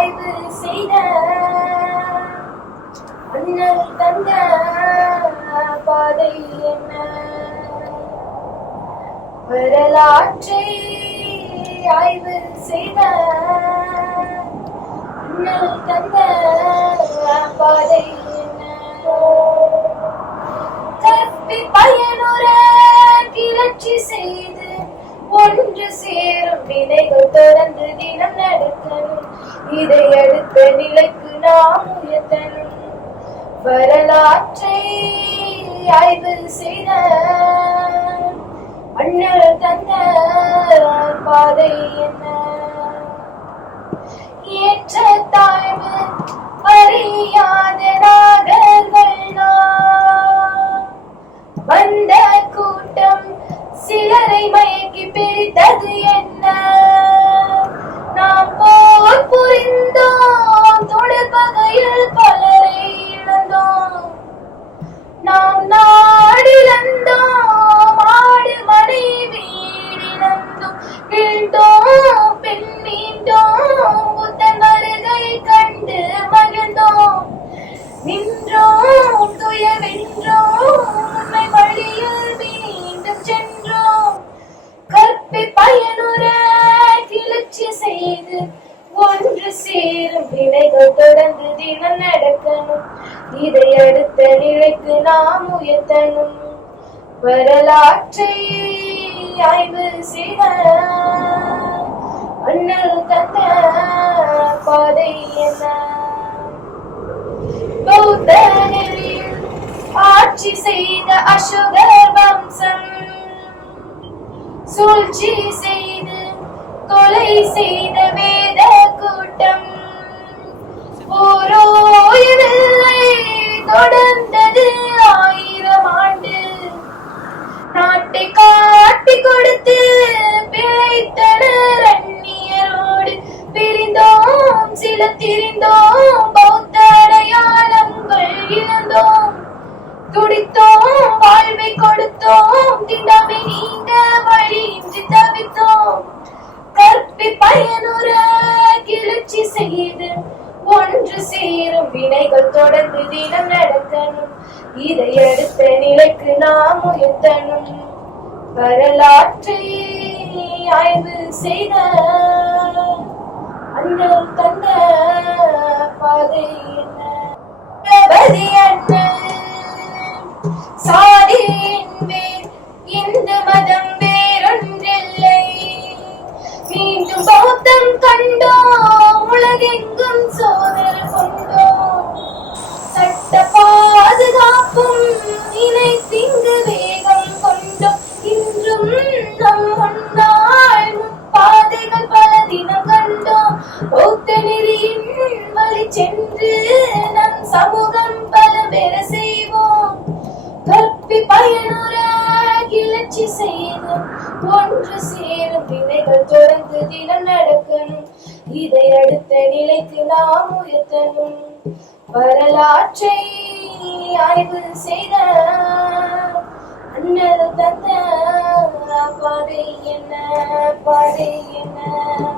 ஆய்வு செய்த அண்ணல் தந்த பாதை என்ன? வரலாற்றை ஆய்வு செய்த அண்ணல் தந்த பாதை என்ன? கற்பி பயனுற கிளர்ச்சி செய்த ஒன்று சேரும் வினைகள் தொடர்ந்து தினம் நடத்தணும் இதை அடுத்த நிலைக்கு நாம் உயர்த்தணும். வரலாற்றை ஆய்வு செய்த அண்ணல் தந்த பாதை என்ன? ஏற்ற தாழ்வு அறியாத சேரும் வினைகள் தொடர்ந்து தினம் நடக்கணும். இதை அடுத்த நிலைக்கு நாம் உயர்த்தணும். வரலாற்றை ஆய்வு செய்த அண்ணல் தந்த பாதை என்ன? பௌத்த ஆட்சி செய்த அசோகர் வம்சம் சூழ்ச்சி செய்து கொலை செய்த வேத கூட்டம். பிரிந்தோம் திரிந்தோம் பௌத்த அடையாளங்கள் இழந்தோம். துடித்தோம் வாழ்வை கொடுத்தோம் திண்டாமை நீங்க வழியின்றி தவித்தோம். கற்பி பயனுற கிளர்ச்சி செய்து ஒன்று சேரும் வினைகள் தொடர்ந்து தினம் நடத்தணும். இதை அடுத்த நிலைக்கு நாம் உயர்த்தணும். வரலாற்றை ஆய்வு செய்த அண்ணல் தந்த பாதை என்ன சாதியின் வேர் இந்து மதம் வேறொன்றில்லை. மீண்டும் பௌத்தம் கண்டோம் உலகெங்கும் சோதனை ஒன்று சேரும் வினைகள் தொடர்ந்து தினம் நடக்கணும். இதை அடுத்த நிலைக்கு நாம் உயர்த்தணும். வரலாற்றை ஆய்வு செய்த அண்ணல் தந்த பாதை என்ன பாதை என்ன? என்ன